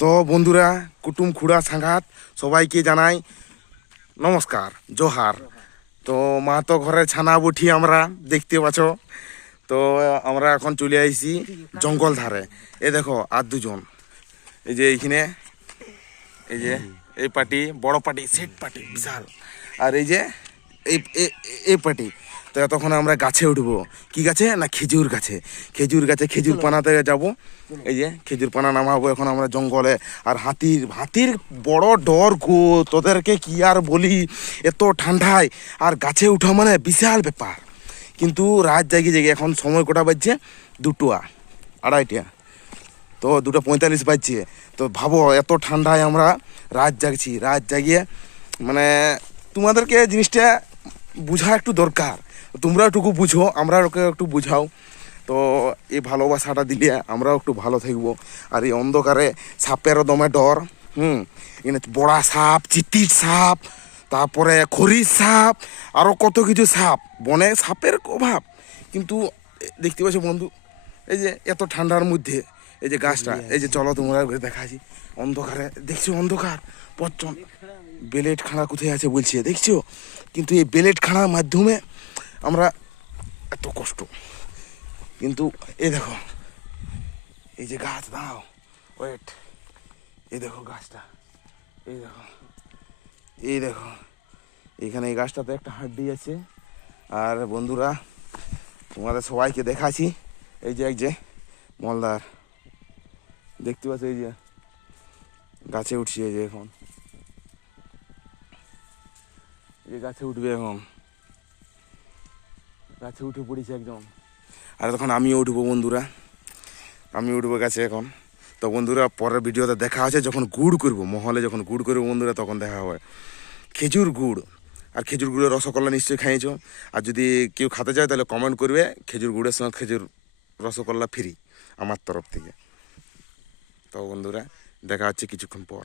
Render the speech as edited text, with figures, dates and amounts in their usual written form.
তো বন্ধুরা, কুটুম খুড়া সাঙ্গাত সবাইকে জানাই নমস্কার, জোহার। তো মা তো ঘরে ছানা বুঠি আমরা দেখতে পাচ্ছ। তো আমরা এখন চলে আইছি জঙ্গল ধারে। এ দেখো আর দুজন, এই যে এইখানে, এই যে এই পার্টি বড় পার্টি, সেট পার্টি বিশাল। আর এই যে এই এই পার্টি। তো তখন আমরা গাছে উঠবো। কি গাছে? না খেজুর গাছে। খেজুর গাছে খেজুর পানাতে যাব। এই যে খেজুর পানা নামাবো এখন আমরা জঙ্গলে। আর হাতির হাতির বড় ডর গো, তোদেরকে কি আর বলি, এত ঠান্ডায় আর গাছে উঠা মানে বিশাল ব্যাপার। কিন্তু রাত জাগিয়ে জেগে এখন সময় কটা বাজছে? 2টা 2:30। তো 2:45 বাজছে। তো ভাবো এত ঠান্ডায় আমরা রাত জাগছি। রাত জাগিয়ে মানে তোমাদেরকে জিনিসটা বুঝা একটু দরকার। তোমরা একটু বুঝো, আমরা ওকে একটু বুঝাও। তো এই ভালোবাসাটা দিলে আমরাও একটু ভালো থাকবো। আর এই অন্ধকারে সাপেরও দমে ডর। এখানে বড়া সাপ, চিতির সাপ, তারপরে খড়ির সাপ, আরও কত কিছু সাপ। বনে সাপের অভাব। কিন্তু দেখতে পাচ্ছ বন্ধু, এই যে এত ঠান্ডার মধ্যে এই যে গাছটা, এই যে চলো তোমরা দেখাচ্ছি। অন্ধকারে দেখছো, অন্ধকার প্রচন্ড। বেলেট খাঁড়া কোথায় আছে বলছে, দেখছো? কিন্তু এই বেলেট খাঁড়ার মাধ্যমে আমরা এত কষ্ট। কিন্তু এই দেখো, এই যে গাছ, দাও ওয়েট, এই দেখো গাছটা, এই দেখো, এই দেখো এখানে এই গাছটাতে একটা হাড্ডি আছে। আর বন্ধুরা, তোমাদের সবাইকে দেখাচ্ছি। এই যে মলদার দেখতে পাচ্ছ, এই যে গাছে উঠছে, এই যে এখন এই যে গাছে উঠবে, এখন গাছে উঠে পড়েছে একদম। আর তখন আমিও উঠবো বন্ধুরা, আমি উঠবো গাছে এখন। তো বন্ধুরা, পরের ভিডিওতে দেখা আছে যখন গুড় করবো, মহলে যখন গুড় করবো বন্ধুরা, তখন দেখা হয় খেজুর গুড়। আর খেজুর গুড়ের রসগোল্লা নিশ্চয়ই খাইয়েছো। আর যদি কেউ খেতে চায় তাহলে কমেন্ট করবে, খেজুর গুড়ের সঙ্গে খেজুর রসগোল্লা ফ্রি আমার তরফ থেকে। তো বন্ধুরা, দেখা হচ্ছে কিছুক্ষণ পর।